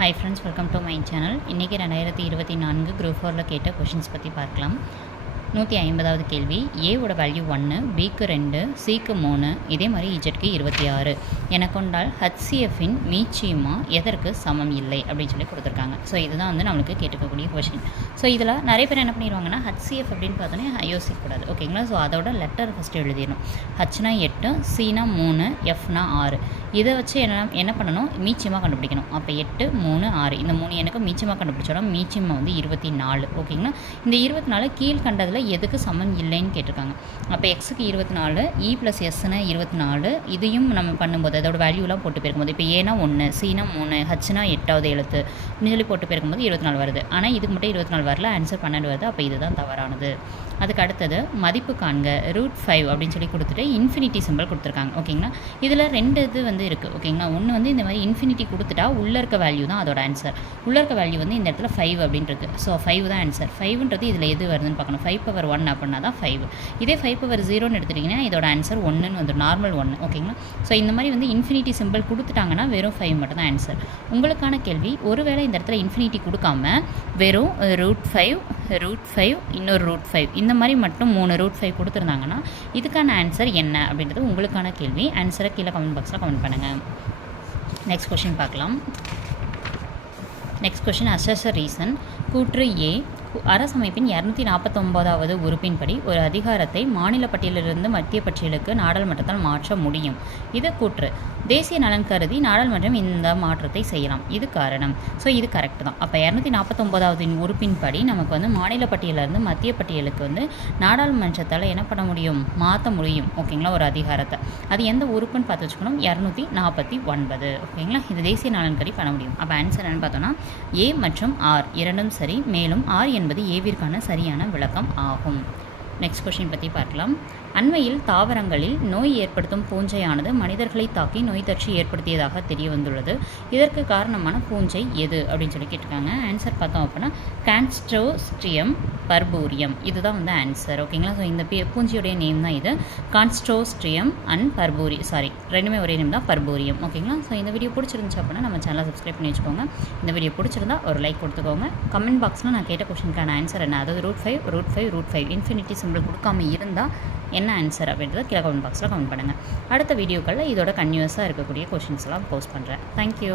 Hi friends, welcome to my channel. இன்னைக்கு 2024 group 4ல கேட்ட questions பத்தி பார்க்கலாம். 150வது கேள்வி A ஓட வேல்யூ 1, B க்கு 2, C க்கு 3, இதே மாதிரி Z க்கு 26 என கொண்டால் HCF இன் மீச்சியமா எதற்கு சமம் இல்லை அப்படின்னு சொல்லி கொடுத்துருக்காங்க. ஸோ இதுதான் வந்து நம்மளுக்கு கேட்டுக்கக்கூடிய கொஷின். ஸோ இதில் நிறைய பேர் என்ன பண்ணிடுவாங்கன்னா HCF அப்படின்னு பார்த்தோன்னே யோசிக்கக்கூடாது, ஓகேங்களா. ஸோ அதோட லெட்டர் ஃபஸ்ட்டு எழுதிடணும். Hனா 8, Cனா 3, Fனா 6. இதை வச்சு என்ன பண்ணணும், மீச்சியமாக கண்டுபிடிக்கணும். அப்போ 8, 3, 6 இந்த 3 எனக்கு மீச்சியமாக கண்டுபிடிச்சோன்னா மீச்சியமாக வந்து 24, ஓகேங்களா. இந்த 24 கீழ் கண்டதில் எதுக்கு சமம் இல்லைன்னு கேட்டிருக்காங்க. அப்போ எக்ஸுக்கு 24, E + Sனா 24. இதையும் நம்ம பண்ணும்போது அதோட வேல்யூலாம் போட்டு போயிருக்கும்போது இப்போ ஏனா 1, Cனா 3, Hனா 8வது எழுத்து இப்படின்னு சொல்லி போட்டு போயிருக்கும்போது 24 வருது. ஆனால் இதுக்கு மட்டும் 24 வரல, ஆன்சர் 12 வருது. அப்போ இதுதான் தவறானது. அதுக்கு அடுத்தது மதிப்பு காண்க √5 அப்படின்னு சொல்லி கொடுத்துட்டு இன்ஃபினிட்டி சிம்பிள் கொடுத்துருக்காங்க, ஓகேங்களா. இதில் 2 இது வந்து இருக்குது, ஓகேங்களா. ஒன்று வந்து இந்த மாதிரி இன்ஃபினிட்டி கொடுத்துட்டா உள்ளே இருக்க வேல்யூ தான் அதோட ஆன்சர். உள்ளே இருக்க வேல்யூ வந்து இந்த இடத்துல 5 அப்படின்றது. ஸோ 5 தான் ஆன்சர். 5ன்றது இதில் எது வருதுன்னு பார்க்கணும். 5/1 அப்படின்னா தான் 5. இதே 5/0ன்னு எடுத்துட்டிங்கன்னா இதோட ஆன்சர் 1ன்னு வந்துடும், நார்மல் 1, ஓகேங்களா. ஸோ இந்த மாதிரி வந்து இன்ஃபினிட்டி சிம்பிள் கொடுத்துட்டாங்கன்னா வெறும் 5 மட்டும் தான் ஆன்சர். உங்களுக்கான கேள்வி, ஒருவேளை இந்த இடத்துல இன்ஃபினிட்டி கொடுக்காம வெறும் √5 இன்னொரு √5 இந்த மாதிரி மட்டும் 3 √5 கொடுத்துருந்தாங்கன்னா இதுக்கான ஆன்சர் என்ன அப்படின்றது உங்களுக்கான கேள்வி. ஆன்சரை கீழே கமெண்ட் பாக்ஸில் கமெண்ட் பண்ணுங்கள். நெக்ஸ்ட் கொஷின் பார்க்கலாம். Next question assess a reason. கூற்று A அரசமைப்பின் 249வது உறுப்பின்படி ஒரு அதிகாரத்தை மாநில பட்டியலிலிருந்து மத்திய பட்டியலுக்கு நாடாளுமன்றத்தால் மாற்ற முடியும். இது கூற்று. தேசிய நலன் கருதி நாடாளுமன்றம் இந்த மாற்றத்தை செய்யலாம். இது காரணம். ஸோ இது கரெக்ட் தான். அப்போ 249வது உறுப்பின்படி நமக்கு வந்து மாநில பட்டியலிருந்து மத்திய பட்டியலுக்கு வந்து நாடாளுமன்றத்தால் என்ன பண்ண முடியும், மாற்ற முடியும், ஓகேங்களா, ஒரு அதிகாரத்தை. அது எந்த உறுப்புன்னு பார்த்து வச்சுக்கணும், 249, ஓகேங்களா. இது தேசிய நலன் கருதி பண்ண முடியும். அப்போ ஆன்சர் என்னன்னு பார்த்தோன்னா A மற்றும் R இரண்டும் சரி. மேலும் R என்பது ஏவிற்கான சரியான விளக்கம் ஆகும். நெக்ஸ்ட் கொஷின் பற்றி பார்க்கலாம். அண்மையில் தாவரங்களில் நோய் ஏற்படுத்தும் பூஞ்சையானது மனிதர்களை தாக்கி நோய் தொற்று ஏற்படுத்தியதாக தெரிய வந்துள்ளது. இதற்கு காரணமான பூஞ்சை எது அப்படின்னு சொல்லி கேட்டிருக்காங்க. ஆன்சர் பார்த்தோம் அப்படின்னா கான்ஸ்ட்ரோஸ்ட்ரியம் பர்பூரியம், இதுதான் வந்து ஆன்சர், ஓகேங்களா. ஸோ இந்த பூஞ்சையுடைய நேம் தான் இது, கான்ஸ்ட்ரோஸ்ட்ரியம் அண்ட் ரெண்டுமே ஒரே நேம் தான், பர்பூரியம், ஓகேங்களா. ஸோ இந்த வீடியோ பிடிச்சிருந்துச்சு அப்படின்னா நம்ம சேனலை சப்ஸ்கிரைப் பண்ணி வச்சுக்கோங்க. இந்த வீடியோ பிடிச்சிருந்தா ஒரு லைக் கொடுத்துக்கோங்க. கமெண்ட் பாக்ஸில் நான் கேட்ட கொஷனுக்கான ஆன்சர் என்ன, அதாவது √5 இன்ஃபினிட்டி சிம்பிள் கொடுக்காம இருந்தால் என்ன ஆன்சர் அப்படின்றத கீழே கமெண்ட் பாக்ஸில் கமெண்ட் பண்ணுங்கள். அடுத்த வீடியோக்களில் இதோட கன்யூஸாக இருக்கக்கூடிய கொஷின்ஸ்லாம் போஸ்ட் பண்ணுறேன். தேங்க்யூ.